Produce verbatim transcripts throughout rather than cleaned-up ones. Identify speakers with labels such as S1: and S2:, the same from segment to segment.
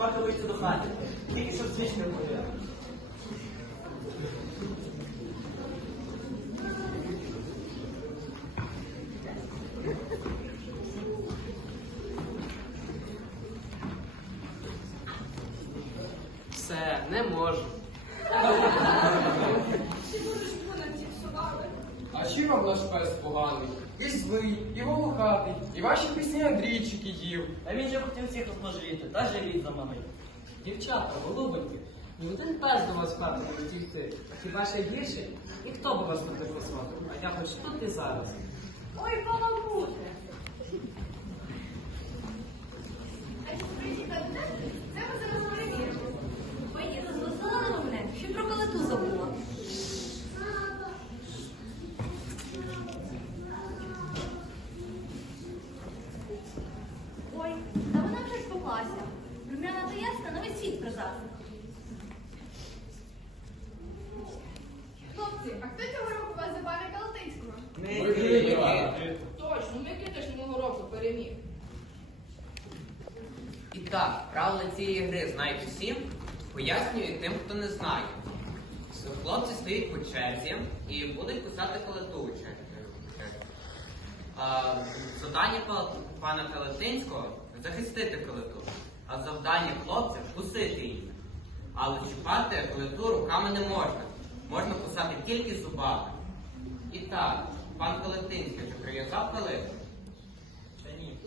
S1: собака вийти до хати. Тільки щоб свічки буде.
S2: Все, не можу.
S3: Чи будеш понад ці собаки?
S4: А чим вам наш пес поганий? І злий, і волохатий, і ваші пісні Андрійчики їв.
S1: А він же хотів всіх розложити, та живіть за мамою.
S2: Дівчата, голубеньки, ні один пес до вас в хату не хотів йти. Хіба ще гірший? І хто би вас туди послав? А я хоч тут і зараз.
S3: Ой, баламути! А якщо приїхати, це ми зараз перевіримо. Пані, розвеселила мене, що про калиту забула. Ой, та вона вже спеклася. Рум'яна та ясна на весь світ казати.
S5: Хлопці, а хто цього року вас за пана Калатинського?
S1: Ми
S4: Києва.
S5: Точно, ми китишнього року переміг.
S6: І так, правила цієї гри знають усі, пояснюю тим, хто не знає. Хлопці стоять по черзі і будуть кусати калиту у черзі. А, завдання пала- пана Калатинського – захистити калиту, а завдання хлопця – вкусити її. Але чіпати калиту руками не можна. Можна кусати тільки зубами. І так, пан Калатинський, чи прив'язав калиту?
S1: Ще ні.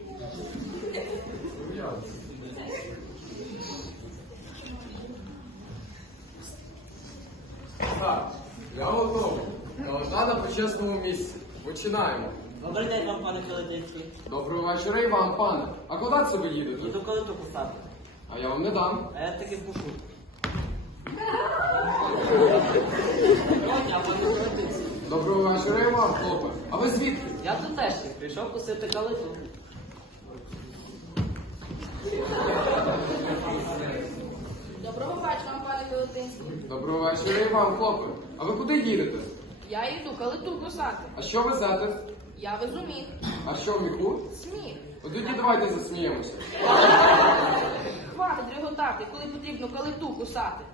S4: Так, я готовий. Калита на почесному місці. Починаємо.
S1: Добрий день вам, пане Калетинський.
S4: Доброго вечора і вам, пане. А куди собі
S1: Іду
S4: їдете?
S1: калиту поставити.
S4: А я вам не дам.
S1: А я таки вкушу.
S2: Доброго дня, пане Калетинський.
S4: Доброго вечора і вам, хлопе. А ви звідки?
S2: Я тутешній, прийшов кусити калиту.
S5: Доброго вечора, пане Калатинський.
S4: Доброго вечора і вам, хлопе. А ви куди їдете?
S5: Я йду калиту кусати.
S4: А що везете?
S5: Я везу міг.
S4: А що в міху?
S5: Сміх.
S4: От тоді давайте засміємося.
S5: Хватить реготати, коли потрібно калиту кусати.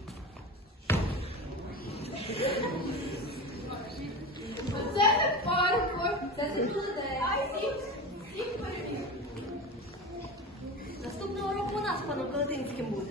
S5: Це не парко. Це не людей. Ай, всіх, всіх переміг.
S3: Наступного року у нас, паном Калатинським, буде.